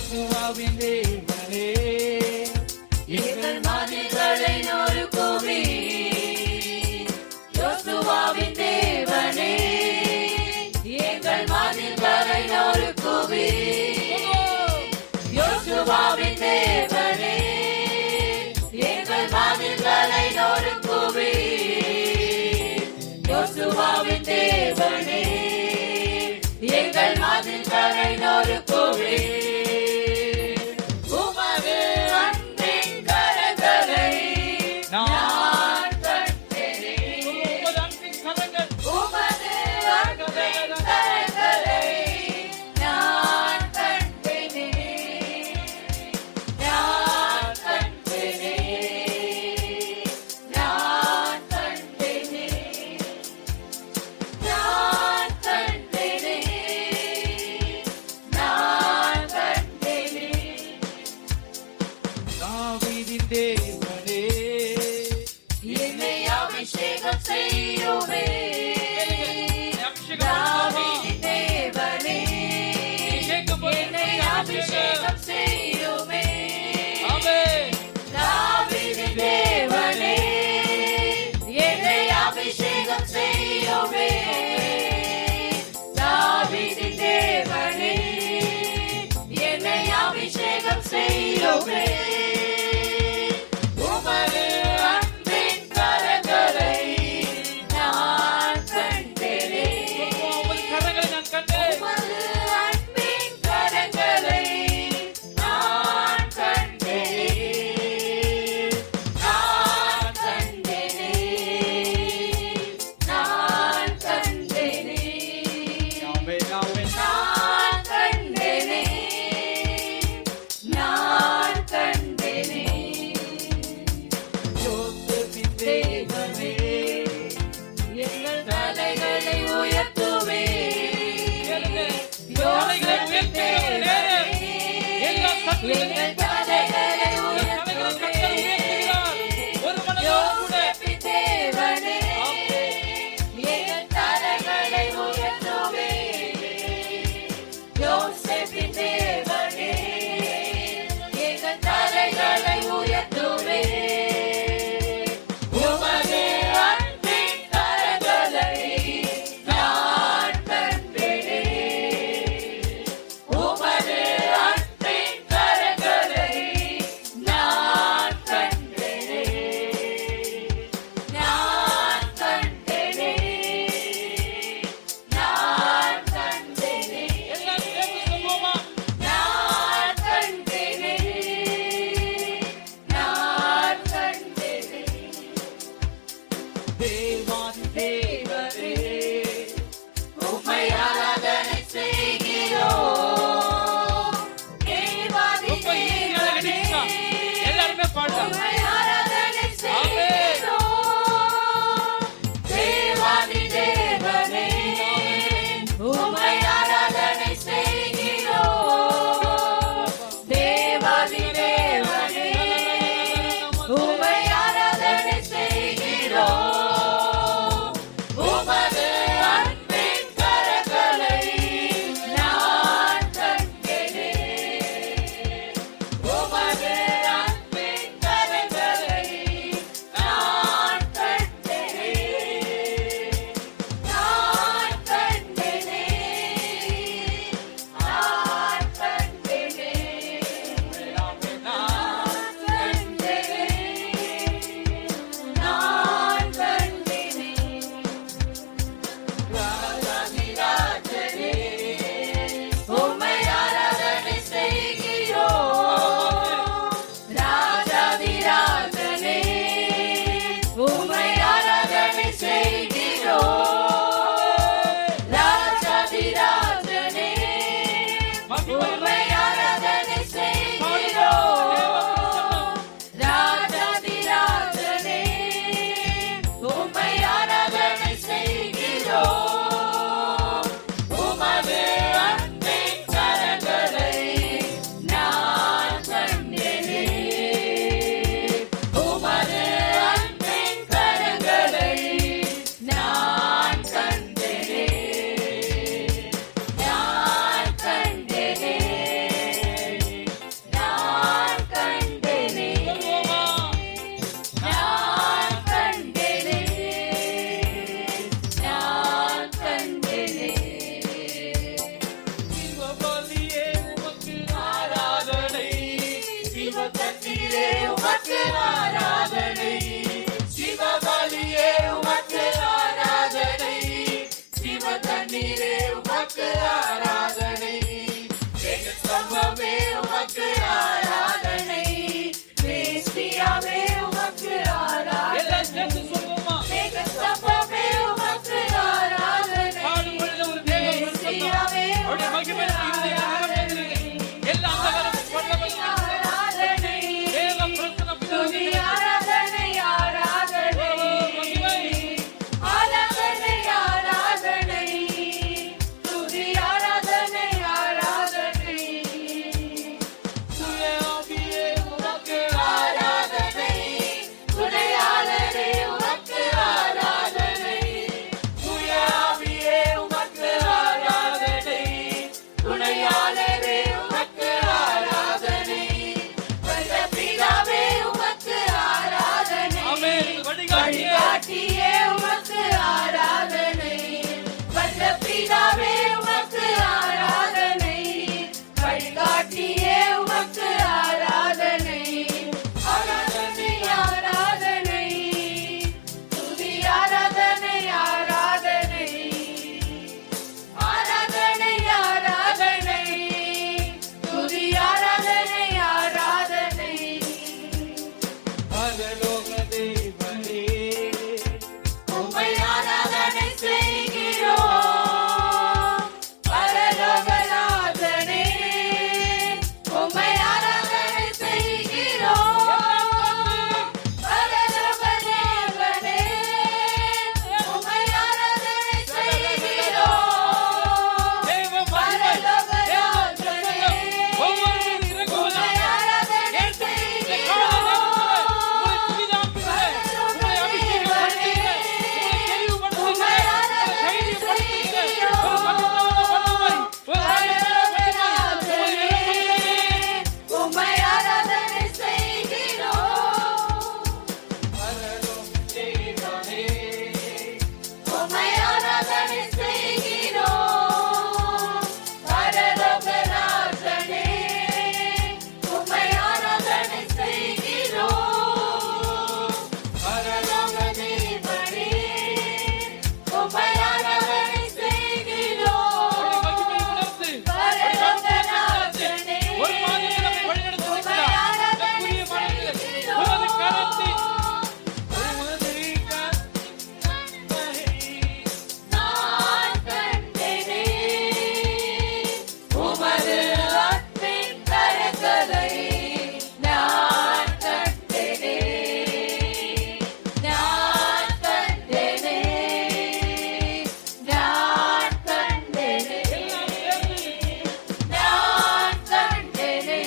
யோசுவாவின் தேவனே, எங்கள் மதில்களை நொறுக்குவி. யோசுவாவின் தேவனே, எங்கள் மதில்களை நொறுக்குவி. யோசுவாவின் தேவனே, எங்கள் மதில்களை நொறுக்குவி. யோசுவாவின் தேவனே, எங்கள் மதில்களை நொறுக்குவி. உமது அன்பின் கரங்களை நான் கண்டேனே. உமது அன்பின் கரங்கள், உமது அன்பின் கரங்களை நான் கண்டேனே. நான் கண்டேனே. நான் கண்டேனே. நான் கண்டேனே. நான் கண்டேனே. தாவீதின் தேவனே, என்னை அபிஷேகம் செய்யுமே. அபிஷேகம் தாவீதின் தேவனே, அபிஷேகம் என்னை அபிஷேகம் செய்யுமே. ஆமென். தாவீதின் தேவனே, என்னை அபிஷேகம் செய்யுமே. தாவீதின் தேவனே, என்னை அபிஷேகம் செய்யுமே. உமது அன்பின் கரங்களை நான் கண்டேனே. உமது கரங்களை நான் கண்டேன். உமது அன்பின் கரங்களை நான் கண்டேனே. நான் கண்டேனே. நான் கண்டேனே. ஆமென், ஆமென். நான் கண்டேனே. நான் கண்டேனே. யோசேப்பின் தேவனே, எங்கள் தலைகளை உயர்த்துவே. யோசேப்பின் தேவனே, எங்கள் தலைகளை உயர்த்துவே. யோசேப்பின் தேவனே, எங்கள் தலைகளை உயர்த்துவே. யோசேப்பின் தேவனே, எங்கள் தலைகளை உயர்த்துவே. உமது அன்பின் கரங்களை நான் கண்டேனே. உமது அன்பின் கரங்களை பாட்டியே உமக்கு ஆராதனை ஆராதனை ஆராதனை துதி ஆராதனை ஆராதனை ஆராதனை ஆராதனை துதி ஆராதனை ஆராதனை பரலோக தேவனே உம்மை ஆராதனை செய்கிறோம் பரலோகநாதனே உம்மை ஆராதனை செய்கிறோம் பரலோகதேவனே உம்மை ஆராதனை செய்கிறோம் தேவ மகிமை பரலோகநாதனே ஒவ்வொருவரும் இறங்குவதாக உம்மை ஆராதனை உம்மை ஆராதனை செய்கிறோம் உம்மை ஆராதனை செய்கிறோம் பரலோகராஜனே உம்மை ஆராதனை செய்கிறோம் பரலோகதேவனே உம்மை ஆராதனை செய்கிறோம் பரலோகராஜனே ஒரு மாதிரி நம்மை வழிநடத்துகிறார். அதற்குரிய மனதில் உமது கரத்தில் உமது நான் கண்டேனே உமது அன்பின் கரங்களை நான் கண்டேனே நான் கண்டேனே நான் கண்டேனே நான் கண்டேனே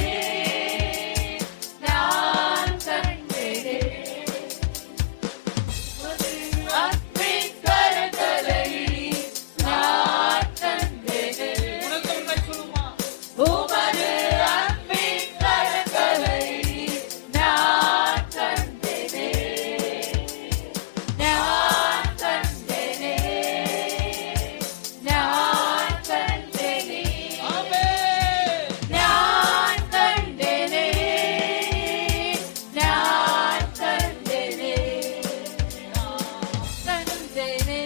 நான் கண்டேனே அன்பின் கரங்களை நான் கண்டேனே உணர்ந்தவர்களை சொல்லுமா உமது அன்பின் கரங்களை நான் கண்டேனே நான் கண்டேனே நான் கண்டேனே ஆமென். நான் கண்டேனே நான் கண்டேனே கண்டேனே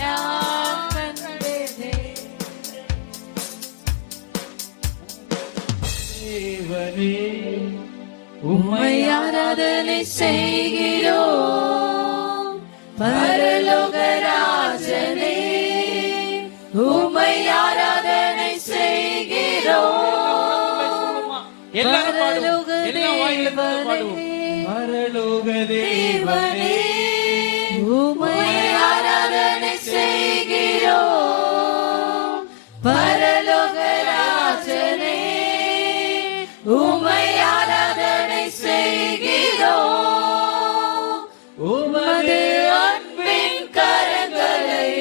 நான் கண்டேனே தேவனே உம்மை ஆராதனை செய்கிறோம் பரலோகராஜனே உம்மை ஆராதனை செய்கிறோம் எல்லாரும் பாடுவோம். எல்லாம் வாயிலிருந்து பாடுவோம். பரலோக தேவனே உம்மை ஆராதனை செய்கிறோம் பரலோகராஜனே உம்மை ஆராதனை செய்கிறோம் உமது அன்பின் கரங்களை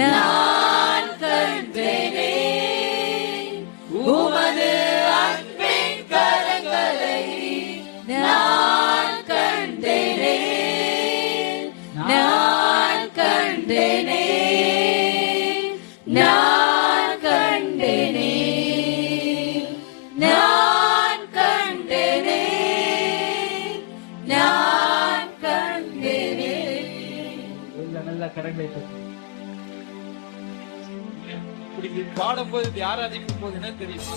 நான் கண்டேனே உமது அன்பின் கரங்களை நான் கண்டேனே நான் கண்டேனே நான் கண்டேனே நான் கண்டேனே நான் கண்டேனே எல்லாம் நல்லா கரங்களை தட்டி. இப்படி இது பாடும்போது இது ஆராதிக்கும் போது என்ன தெரியுமா,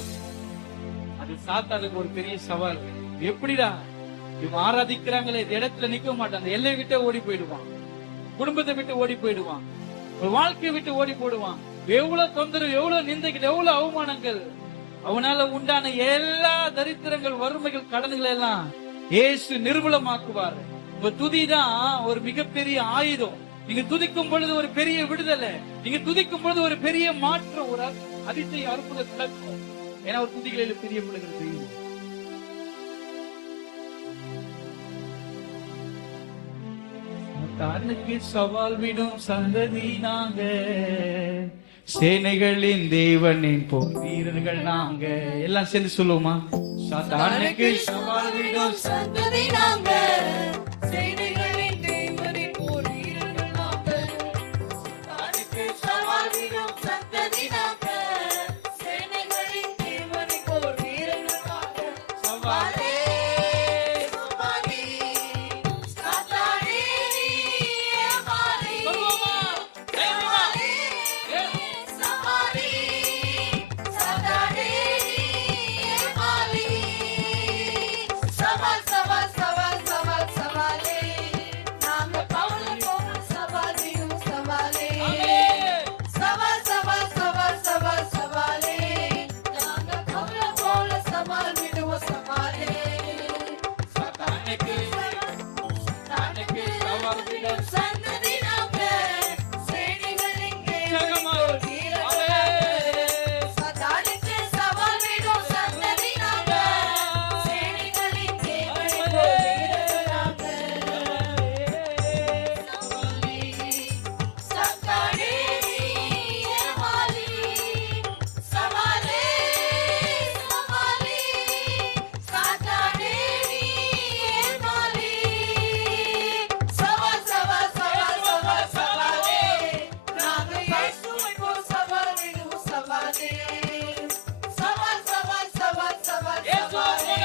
அது சாத்தானுக்கு ஒரு பெரிய சவால். எப்படிடா இவங்க ஆராதிக்கிறாங்களே, இந்த இடத்துல நிக்க மாட்டான், அந்த எல்லை விட்டு ஓடி போயிடுவான், குடும்பத்தை விட்டு ஓடி போயிடுவான், ஒரு வாழ்க்கையை விட்டு ஓடி போயிடுவான். எவ்வளவு தொந்தரவு, எவ்வளவு நிந்தைகள், எவ்வளவு அவமானங்கள், அவனால உண்டான எல்லா தரித்திரங்கள், வறுமைகள், கடன்கள் எல்லாம் இயேசு நிர்மூலமாக்குவார். உங்க துதிதான் ஒரு மிகப்பெரிய ஆயுதம். நீங்க துதிக்கும் பொழுது ஒரு பெரிய விடுதலை, நீங்க துதிக்கும் பொழுது ஒரு பெரிய மாற்றம், ஒரு அதிசய அற்புதம் நடக்கும். ஏன்னா ஒரு துதிகளில் பெரிய பிள்ளைகள் செய்யும். தானுக்கு சவால் விடும் சந்ததி நாங்க, சேனைகளின் தேவனின் போர் வீரர்கள் நாங்க. எல்லாம் சேர்ந்து சொல்லுவோமா? சாத்தானுக்கு சவால் விடும் சந்ததி நாங்க, சேனைகளின் தேவனின் போர் வீரர்கள் நாங்க. சாத்தானுக்கு சவால் விடும் சந்ததி நாங்க, சேனைகளின் சவாலே சவாலே சாத்தானே நீ ஏமாளி சொல்லுவோமா? தைரியமா? சவாலே சாத்தானே நீ ஏமாளி சவால் சவால் சவால் சவால் சவாலே நாம பவுல போல சவாலியும் சவாலே சவால் சவால் சவால் சவால் சவாலே நாங்க பவுல போல சவால் விடுவோம் சவாலே சாத்தானுக்கு சவால் விட சந்ததி நாங்க சேனைகள் இங்கே வீரர்கள் சாத்தானுக்கு சவால் விடும் சந்ததி நாங்க சேனைகள் இங்கே வீரர்கள் நாங்க சாத்தானே நீ ஏமாளி சவாலே சவாலே சாத்தானே நீ ஏமாளி சவால் சவால் சவால் சவால் சவாலே நாங்க இயேசுவை போல் சவால் விடுவோம் சவாலே சவால் சவால் சவால் சவால் சவாலே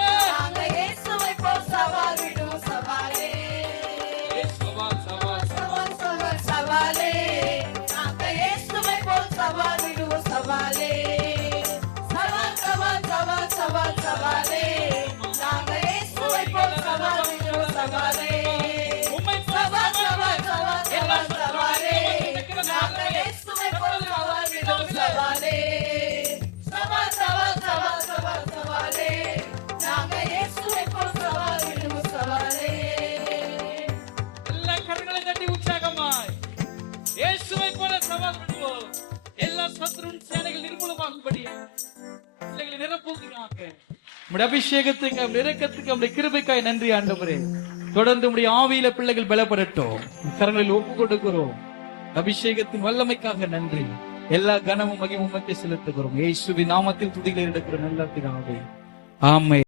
நாங்க இயேசுவை போல் சவால் விடுவோம் சவாலே சவால் சவால் சவால் சவால் சவாலே நாங்க இயேசுவை போல் சவால் விடுவோம் சவாலே சவால் சவால் சவால் சவால் சவாலே நாங்க இயேசுவை போல் சவால் விடுவோம் சவாலே உம்மை சவால் சவால் சவால் சவால் சவாலே நாங்க இயேசுவை போல் சவால் விடுவோம் சவாலே சவால் சவால் சவால் சவால் சவாலே நாங்க இயேசுவை போல் சவால் விடுவோம் சவாலே எல்லா கரங்களை தட்டி உற்சாகமாய் இயேசுவை போல சவால் விடுவோம். எல்லா சத்துருவின் சேனைகள் நிர்மூலமாகும்படி பிள்ளைகளை நிரப்புகிறாங்க. உம்முடைய அபிஷேகத்துக்கு உம்முடைய இரக்கத்துக்கு உம்முடைய கிருபைக்காய் நன்றி ஆண்டவரே. தொடர்ந்து உம்முடைய ஆவியில பிள்ளைகள் பலப்படட்டும். கரங்களில் ஒப்பு கொடுக்கிறோம். அபிஷேகத்தின் வல்லமைக்காக நன்றி. எல்லா கனமும் மகிமும் உமக்கே செலுத்துகிறோம். இயேசுவின் நாமத்தில் துதிகளை எடுக்கிற நல்ல பிதாவே. ஆமென்.